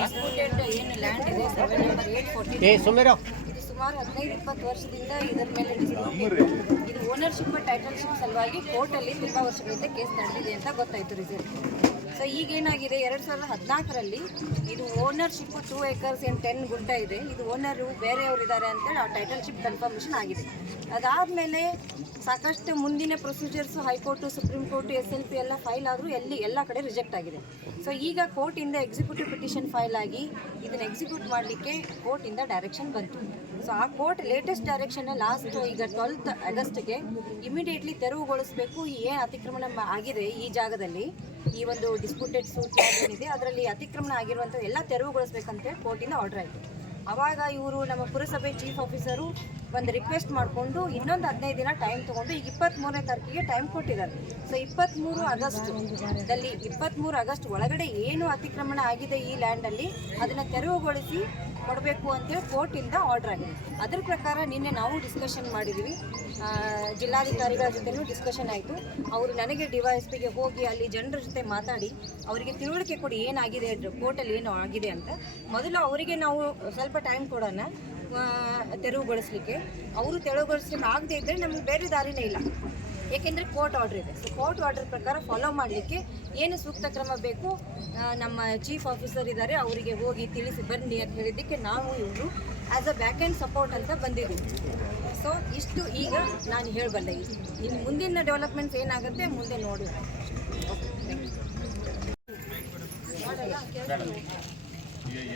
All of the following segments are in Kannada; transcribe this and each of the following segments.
ಡಿಸ್ಪ್ಯೂಟೆಡ್ ಏನು ಲ್ಯಾಂಡ್ ಇದೆ ನಂಬರ್ ಏಟ್ ಫೋರ್ಟಿ ಸುಮಾರು ಹದಿನೈದು ಇಪ್ಪತ್ತು ವರ್ಷದಿಂದ ಇದರ ಮೇಲೆ. ಇದು ಓನರ್ಶಿಪ್ ಟೈಟಲ್ಶಿಪ್ ಸಲುವಾಗಿ ಕೋರ್ಟಲ್ಲಿ ತುಂಬಾ ವರ್ಷಗಳಿಂದ ಕೇಸ್ ನಡೆದಿದೆ ಅಂತ ಗೊತ್ತಾಯ್ತು ರಿಸಲ್ಟ್ ಸೊ ಈಗೇನಾಗಿದೆ ಎರಡು ಸಾವಿರದ ಹದಿನಾಲ್ಕರಲ್ಲಿ ಇದು ಓನರ್ಶಿಪ್ ಟೂ ಏಕರ್ಸ್ ಏನು ಟೆನ್ ಗುಂಟ ಇದೆ. ಇದು ಓನರು ಬೇರೆಯವರು ಇದ್ದಾರೆ ಅಂತೇಳಿ ಆ ಟೈಟಲ್ಶಿಪ್ ಕನ್ಫರ್ಮೇಷನ್ ಆಗಿದೆ. ಅದಾದಮೇಲೆ ಸಾಕಷ್ಟು ಮುಂದಿನ procedures high court, supreme court S L P ಎಲ್ಲ ಫೈಲ್ ಆದರೂ ಎಲ್ಲಿ ಎಲ್ಲ ಕಡೆ ರಿಜೆಕ್ಟ್ ಆಗಿದೆ. ಸೊ ಈಗ ಕೋರ್ಟಿಂದ ಎಕ್ಸಿಕ್ಯೂಟಿವ್ ಪಿಟಿಷನ್ ಫೈಲ್ ಆಗಿ ಇದನ್ನು ಎಕ್ಸಿಕ್ಯೂಟ್ ಮಾಡಲಿಕ್ಕೆ ಕೋರ್ಟಿಂದ ಡೈರೆಕ್ಷನ್ ಬಂತು. ಸೊ ಆ ಕೋರ್ಟ್ ಲೇಟೆಸ್ಟ್ ಡೈರೆಕ್ಷನ್ನ ಲಾಸ್ಟ್ ಈಗ ಟ್ವೆಲ್ತ್ ಆಗಸ್ಟ್ಗೆ ಇಮಿಡಿಯೇಟ್ಲಿ ತೆರವುಗೊಳಿಸಬೇಕು. ಏನು ಅತಿಕ್ರಮಣ ಆಗಿದೆ ಈ ಜಾಗದಲ್ಲಿ? ಈ ಒಂದು ಡಿಸ್ಪ್ಯೂಟೆಡ್ ಸೂಟ್ ಏನಿದೆ ಅದರಲ್ಲಿ ಅತಿಕ್ರಮಣ ಆಗಿರುವಂಥ ಎಲ್ಲ ತೆರವುಗೊಳಿಸ್ಬೇಕಂತೇಳಿ ಕೋರ್ಟಿಂದ ಆರ್ಡರ್ ಆಯಿತು. ಅವಾಗ ಇವರು ನಮ್ಮ ಪುರಸಭೆ ಚೀಫ್ ಆಫೀಸರು ಒಂದು ರಿಕ್ವೆಸ್ಟ್ ಮಾಡಿಕೊಂಡು ಇನ್ನೊಂದು ಹದಿನೈದು ದಿನ ಟೈಮ್ ತೊಗೊಂಡು ಈಗ ಇಪ್ಪತ್ತ್ಮೂರನೇ ತಾರೀಕಿಗೆ ಟೈಮ್ ಕೊಟ್ಟಿದ್ದಾರೆ. ಸೊ ಇಪ್ಪತ್ತ್ಮೂರು ಆಗಸ್ಟ್ ದಲ್ಲಿ ಇಪ್ಪತ್ತ್ಮೂರು ಆಗಸ್ಟ್ ಒಳಗಡೆ ಏನು ಅತಿಕ್ರಮಣ ಆಗಿದೆ ಈ ಲ್ಯಾಂಡಲ್ಲಿ ಅದನ್ನು ತೆರವುಗೊಳಿಸಿ ಕೊಡಬೇಕು ಅಂತೇಳಿ ಕೋರ್ಟಿಂದ ಆರ್ಡರ್ ಆಗಿದೆ. ಅದ್ರ ಪ್ರಕಾರ ನಿನ್ನೆ ನಾವು ಡಿಸ್ಕಷನ್ ಮಾಡಿದ್ದೀವಿ ಜಿಲ್ಲಾಧಿಕಾರಿಗಳ ಜೊತೆನೂ ಡಿಸ್ಕಷನ್ ಆಯಿತು. ಅವರು ನನಗೆ ಡಿ ವೈ ಎಸ್ ಪಿಗೆ ಹೋಗಿ ಅಲ್ಲಿ ಜನರ ಜೊತೆ ಮಾತಾಡಿ, ಅವರಿಗೆ ತಿಳುವಳಿಕೆ ಕೊಡಿ ಏನಾಗಿದೆ, ಕೋರ್ಟಲ್ಲಿ ಏನು ಆಗಿದೆ ಅಂತ. ಮೊದಲು ಅವರಿಗೆ ನಾವು ಸ್ವಲ್ಪ ಟೈಮ್ ಕೊಡೋಣ. ತೆರವುಗೊಳಿಸ್ಲಿಕ್ಕೆ. ಅವರು ತೆರವುಗೊಳಿಸ್ಲಿಕ್ಕೆ ಆಗದೆ ಇದ್ದರೆ ನಮ್ಗೆ ಬೇರೆ ದಾರಿನೇ ಇಲ್ಲ. ಏಕೆಂದರೆ ಕೋರ್ಟ್ ಆರ್ಡರ್ ಇದೆ. ಸೊ ಕೋರ್ಟ್ ಆರ್ಡರ್ ಪ್ರಕಾರ ಫಾಲೋ ಮಾಡಲಿಕ್ಕೆ ಏನು ಸೂಕ್ತ ಕ್ರಮ ಬೇಕು? ನಮ್ಮ ಚೀಫ್ ಆಫೀಸರ್ ಇದ್ದಾರೆ, ಅವರಿಗೆ ಹೋಗಿ ತಿಳಿಸಿ ಬನ್ನಿ ಅಂತ ಹೇಳಿದ್ದಕ್ಕೆ ನಾವು ಇವರು as a back and support ಅಂತ ಬಂದಿದ್ದೀವಿ. ಸೊ ಇಷ್ಟು ಈಗ ನಾನು ಹೇಳಬಲ್ಲೆ. ಇನ್ನು ಮುಂದಿನ ಡೆವಲಪ್ಮೆಂಟ್ಸ್ ಏನಾಗುತ್ತೆ ಮುಂದೆ ನೋಡೋಣ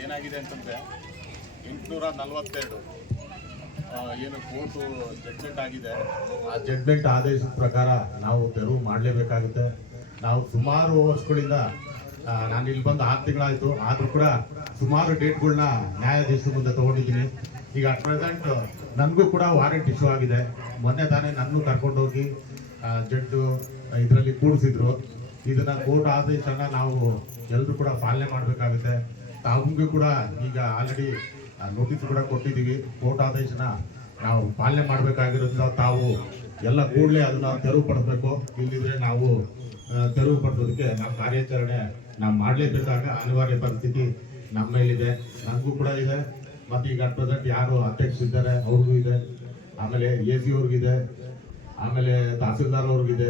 ಏನಾಗಿದೆ ಅಂತಂದರೆ ಎಂಟುನೂರ ನಲವತ್ತೆರಡು. ಏನು ಕೋರ್ಟು ಜಡ್ಜ್ಮೆಂಟ್ ಆಗಿದೆ. ಆ ಜಡ್ಜ್ಮೆಂಟ್ ಆದೇಶದ ಪ್ರಕಾರ ನಾವು ತೆರವು ಮಾಡಲೇಬೇಕಾಗುತ್ತೆ. ನಾವು ಸುಮಾರು ವರ್ಷಗಳಿಂದ ನಾನು ಇಲ್ಲಿ ಬಂದು ಆರು ತಿಂಗಳಾಯಿತು. ಆದರೂ ಕೂಡ ಸುಮಾರು ಡೇಟ್ಗಳನ್ನ ನ್ಯಾಯಾಧೀಶರ ಮುಂದೆ ತೊಗೊಂಡಿದ್ದೀನಿ. ಈಗ ಅಟ್ ಪ್ರೆಸೆಂಟ್ ನನಗೂ ಕೂಡ ವಾರೆಂಟ್ ಇಶ್ಯೂ ಆಗಿದೆ. ಮೊನ್ನೆ ತಾನೇ ನನ್ನೂ ಕರ್ಕೊಂಡೋಗಿ ಜಡ್ಜು ಇದರಲ್ಲಿ ಕೂಡಿಸಿದ್ರು ಇದನ್ನ ಕೋರ್ಟ್ ಆದೇಶನ ನಾವು ಎಲ್ಲರೂ ಕೂಡ ಪಾಲನೆ ಮಾಡಬೇಕಾಗುತ್ತೆ. ತಾವು ಕೂಡ ಈಗ ಆಲ್ರೆಡಿ ನೋಟಿಸ್ ಕೂಡ ಕೊಟ್ಟಿದ್ದೀವಿ. ಕೋರ್ಟ್ ಆದೇಶನ ನಾವು ಪಾಲನೆ ಮಾಡಬೇಕಾಗಿರೋದ್ರಿಂದ ತಾವು ಎಲ್ಲ ಕೂಡಲೇ ಅದನ್ನ ತೆರವು ಇಲ್ಲದಿದ್ರೆ ನಾವು ತೆರವುಪಡಿಸೋದಕ್ಕೆ ತೆರವು ಪಡಿಸೋದಕ್ಕೆ ನಮ್ಮ ಕಾರ್ಯಾಚರಣೆ ನಾವು ಮಾಡಲೇಬೇಕಾಗ ಅನಿವಾರ್ಯ ಪರಿಸ್ಥಿತಿ ನಮ್ಮ ಮೇಲಿದೆ. ನನಗೂ ಕೂಡ ಇದೆ. ಮತ್ತು ಈಗ ಅಟ್ ಪ್ರೆಸೆಂಟ್ ಯಾರು ಅಧ್ಯಕ್ಷರಿದ್ದಾರೆ ಅವ್ರಿಗೂ ಇದೆ. ಆಮೇಲೆ ಎ ಸಿ ಅವ್ರಿಗಿದೆ. ಆಮೇಲೆ ತಹಸೀಲ್ದಾರ್ ಅವ್ರಿಗಿದೆ.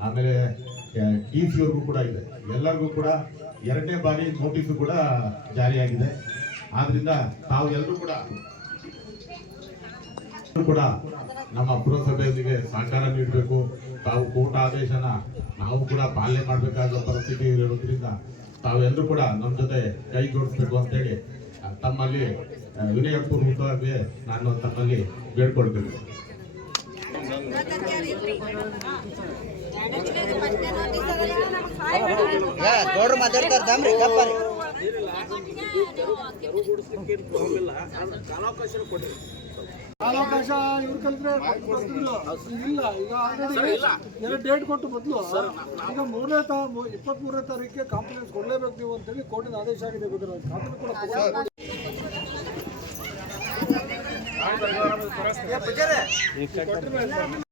ಆಮೇಲೆ ಡಿ ಸಿ ಕೂಡ ಇದೆ. ಎಲ್ಲರಿಗೂ ಕೂಡ ಎರಡನೇ ಬಾರಿ ನೋಟಿಸು ಕೂಡ ಜಾರಿಯಾಗಿದೆ. ಆದ್ರಿಂದ ತಾವು ಎಲ್ಲರೂ ಕೂಡ ಕೂಡ ನಮ್ಮ ಪುರಸಭೆಯೊಂದಿಗೆ ಸಹಕಾರ ನೀಡಬೇಕು. ತಾವು ಕೋರ್ಟ್ ಆದೇಶನ ನಾವು ಕೂಡ ಪಾಲನೆ ಮಾಡಬೇಕಾದ ಪರಿಸ್ಥಿತಿ ಇರೋದ್ರಿಂದ ತಾವೆಲ್ಲರೂ ಕೂಡ ನಮ್ಮ ಜೊತೆ ಕೈ ಜೋಡಿಸ್ಬೇಕು ಅಂತೇಳಿ ತಮ್ಮಲ್ಲಿ ವಿನಯ ವಿನಯಪೂರ್ವಕವಾಗಿ ನಾನು ತಮ್ಮಲ್ಲಿ ಬೇಡ್ಕೊಳ್ತೇನೆ. ಗೌಡ್ರು ಮಾತಾಡ್ತಾರೆ ದಮ್ರಿ ಕಪ್ಪರಿ. ಕಾಲಾವಕಾಶ ಇವ್ರು ಕಲ್ತ್ರೆ. ಇಲ್ಲ ಈಗ ಆಲ್ರೆಡಿ ಎರಡು ಡೇಟ್ ಕೊಟ್ಟು ಬದಲು. ಈಗ ಮೂರನೇ ತಾ ಇಪ್ಪತ್ತ್ ಮೂರನೇ ತಾರೀಕಿಗೆ ಕಾಂಪ್ರಮೈಸ್ ಕೊಡಲೇಬೇಕು ನೀವು ಅಂತೇಳಿ ಕೋರ್ಟಿನ ಆದೇಶ ಆಗಿದೆ ಗುಜರಾತ್ ಕಾಪಿ ಕೂಡ